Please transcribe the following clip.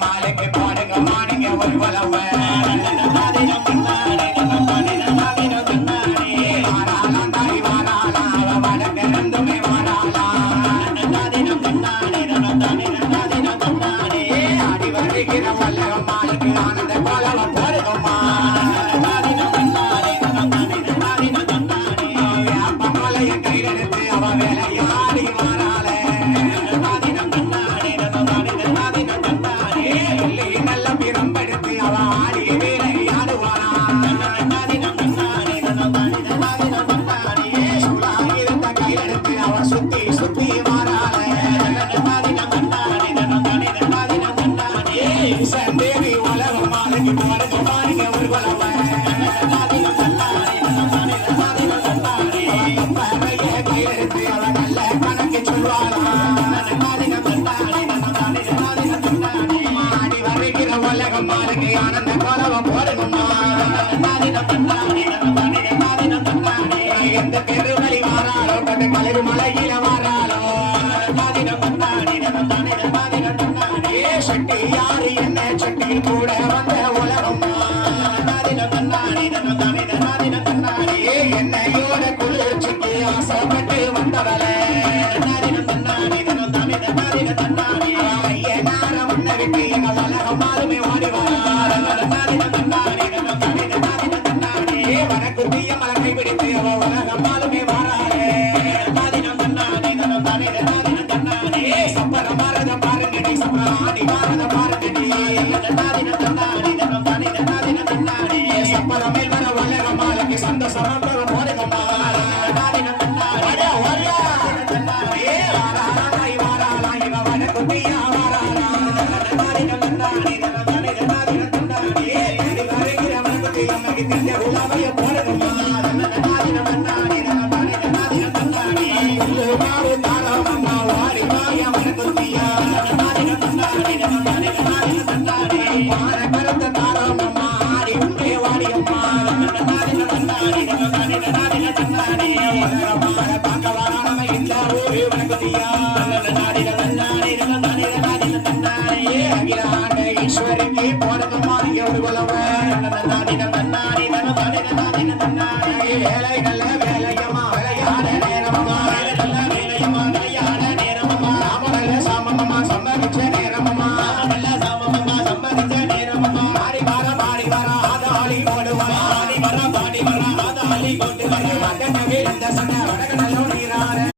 மாலைக்கு பாடுங்க மாடுங்க ஒரு வளவ அடி வருகிற வல்ல மாலுக்கு ஆனந்த கோலவ போடுங்கம்மா மலையை கையெடுத்து அவ வேலையாடி வாராள நல்ல பிரம்பெடுத்து அவ ஆடி வேலையாடுவானா இருந்த கையெடுத்து அவ சுத்தி சுத்தி வாராள சந்தேவி உலக மாலைக்கு போடுங்க பாருங்க ஒரு வளவ கையெழுத்து அவ நல்ல கணக்கு சொல்வாளா ஆடி வருகிற உலகம் மாலுக்கு ஆனந்த கோலவம் போடுங்கம்மா எந்த தெருவழி வாராளோ கண்டு கலரு மலையில வாராளோ சட்டி யாரு என்ன சட்டி கூட வந்த உலகம்மா என்னையோட குளிர்ச்சிக்கு ஆசைப்பட்டு வந்தவளே ஐயனார மண்ணை விட்டு எங்க உலகமாலுமே ஓடி வனக்கு தீய மலை கைபிடித்து அவ உலகமாலுமே வாராளே சப்பர மாறத பாருங்கடி சப்பர ஆடி மாறத பாருங்கடி சப்பர மேல் வர உலகமாலுக்கு சந்தோஷம் போடுங்கம்மா போடுங்கம்மா